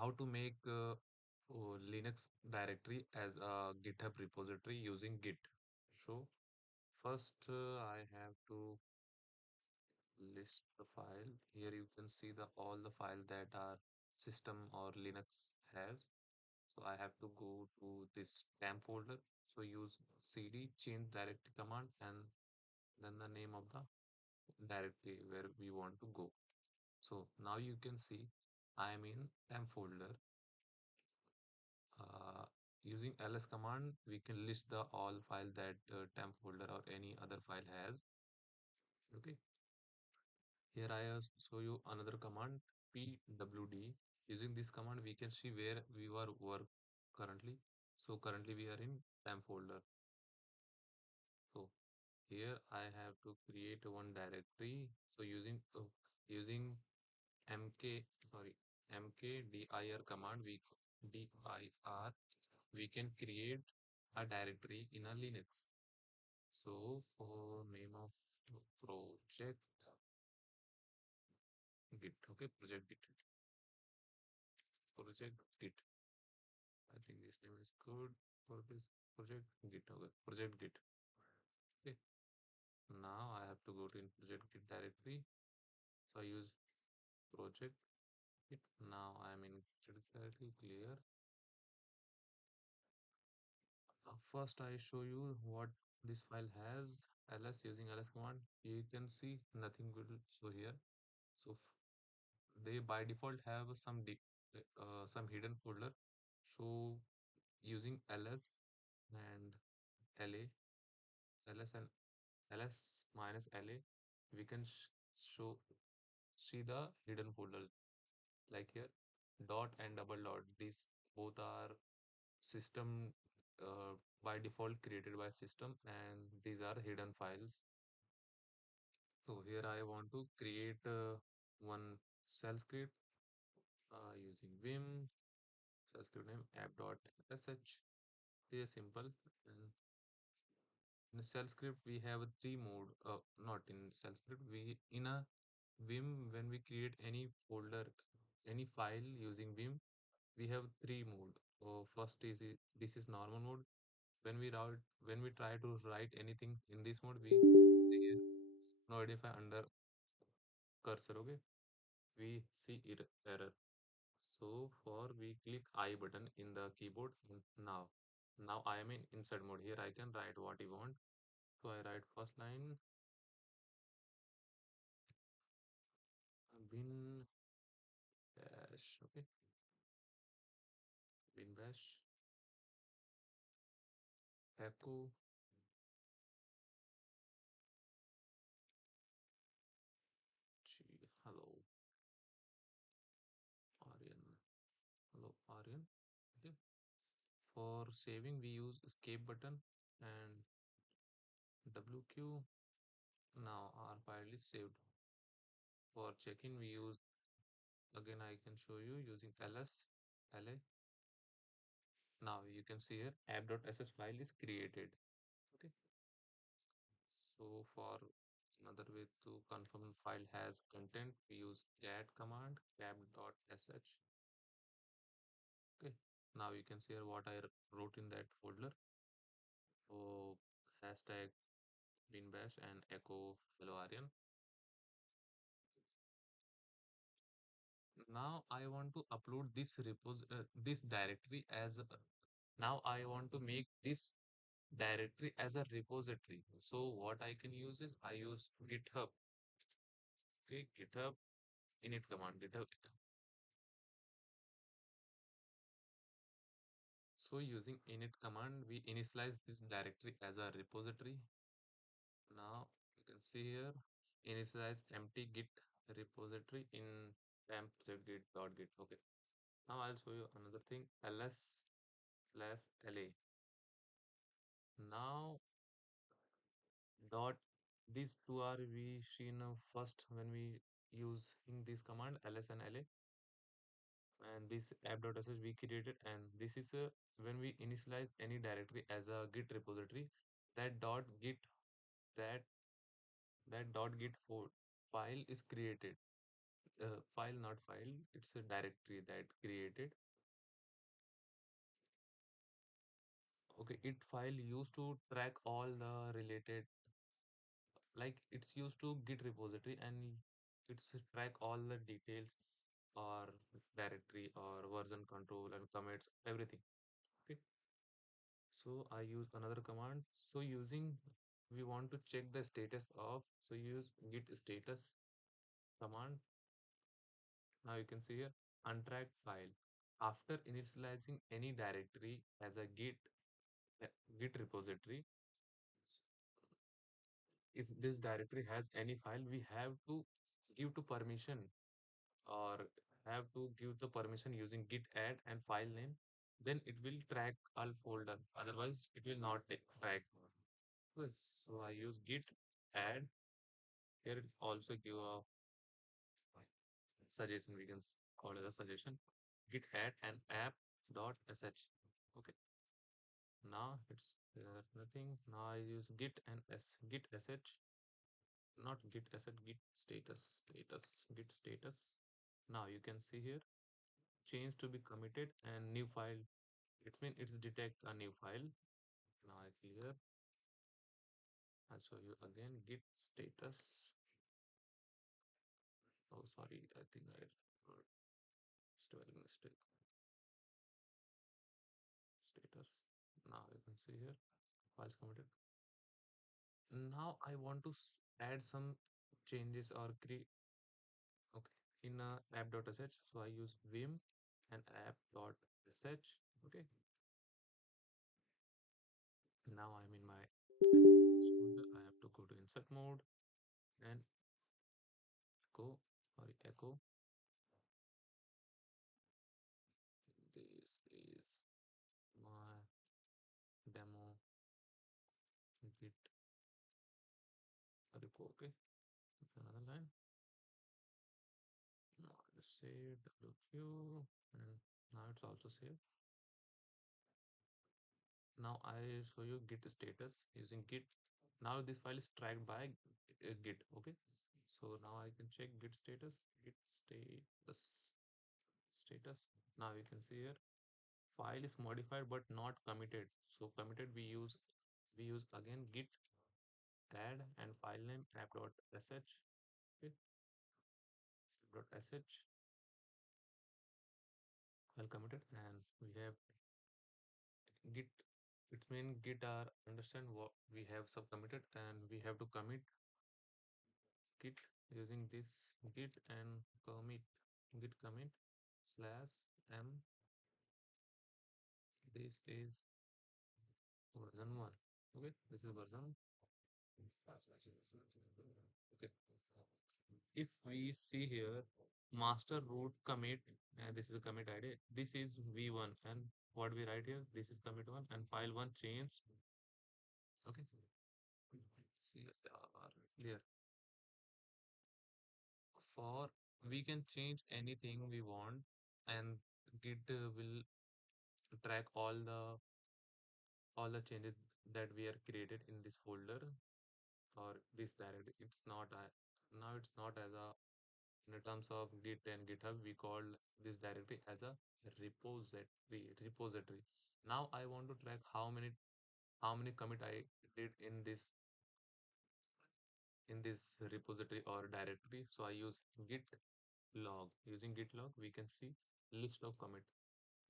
how to make Linux directory as a GitHub repository using Git. So first I have to list the file. Here you can see the all the file that our system or Linux has. So I have to go to this temp folder. So use cd change directory command and then the name of the directory where we want to go. So now you can see I am in temp folder. Uh, Using ls command, we can list the all file that temp folder or any other file has. Okay, here I show you another command pwd. Using this command, we can see where we were work currently. So currently we are in temp folder. So here I have to create one directory. So using mk sorry mkdir command, dir we can create a directory in a Linux. So for name of project Git, okay, project Git. I think this name is good for this project Git. Okay, project Git. Okay, now I have to go to in project Git directory. So I use project Git. Now I am in project directory. Clear. First, I show you what this file has. ls using ls command. You can see nothing will show here. So they by default have some hidden folder. So using ls and la, ls and ls minus la, we can show see the hidden folder like here dot and double dot. These both are system by default created by system, and these are hidden files. So here I want to create one shell script using vim. Shell script name app.sh. It is simple. And in a shell script we have three mode. Not in shell script, we in a vim, when we create any folder, any file using vim, we have three mode. First is this is normal mode. When we try to write anything in this mode, we see here notify under cursor. Okay, we see error. So for we click I button in the keyboard. And now I am in insert mode. Here I can write what you want. So I write first line bin bash. Okay, bin bash echo hello Aryan. Hello Aryan. Okay. For saving, we use escape button and WQ. Now our file is saved. For checking, we use again. I can show you using ls la. Now you can see here app.sh file is created. Okay. So for another way to confirm file has content, we use cat command cap.sh. Okay. Now you can see here what I wrote in that folder. So hashtag binbash and echo hello Aryan. Now I want to upload this directory as now I want to make this directory as a repository. So what I can use is I use GitHub. Okay, GitHub init command. GitHub. So using init command, we initialize this directory as a repository. Now you can see here initialize empty git repository in temp git.git. Okay. Now I'll show you another thing. ls/la. Now dot these two are we seen first when we use in this command ls and la, and this app.sh we created, and this is when we initialize any directory as a git repository, that dot git that that dot git file is created. file, not file, it's a directory that created. Okay, it file used to track all the related, like it's used to Git repository and it's track all the details or directory or version control and commits, everything. Okay, so I use another command. So using, we want to check the status of, so use git status command. Now you can see here untracked file. After initializing any directory as a uh, Git repository, if this directory has any file, we have to give to permission or have to give the permission using git add and file name. Then it will track all folder. Otherwise, it will not track. Okay, so I use git add. Here it also give a suggestion. We can call it a suggestion. Git add an app dot sh. Okay. Now it's nothing. Now I use git sh, not git sh, git git status. Now you can see here change to be committed and new file. It's mean it's detect a new file. Now I clear. I'll show you again git status. Oh, sorry, I think I wrote spelling mistake. Status. Now you can see here files committed. Now I want to add some changes or create. Okay, in app.sh. So I use vim and app.sh. Okay, now I'm in my folder. I have to go to insert mode and echo. This is my demo git repo. Okay, another line. Now it's saved WQ and now it's also saved. Now I show you git status using git. Now this file is tracked by git. Okay, so now I can check git status. Git status. Now you can see here file is modified but not committed. So committed we use again git add and file name app.sh. Okay, .sh file committed and we have git. It's mean git are understand what we have subcommitted and we have to commit git using this git and git commit slash m. This is version 1. Okay, this is version. Okay, if we see here master root commit, and this is the commit id, this is v1, and what we write here, this is commit 1 and file 1 change. Okay, see if they are clear. For we can change anything we want and git will track all the changes that we are created in this folder or this directory. It's not now it's not as a, in terms of git and github we call this directory as a repository. Now I want to track how many commit I did in this repository or directory. So I use git log. Using git log we can see list of commit.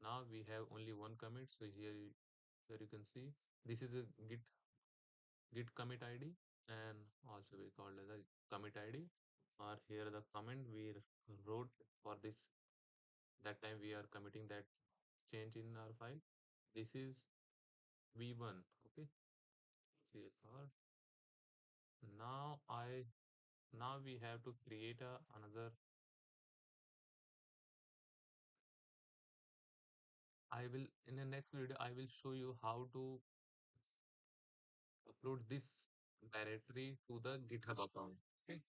Now we have only one commit. So here you can see this is a git commit id and also we called as a commit id, or here the comment we wrote for this, that time we are committing that change in our file. This is v1. Okay, clr. Now we have to create another. I will, in the next video I will show you how to upload this directory to the GitHub account. Okay.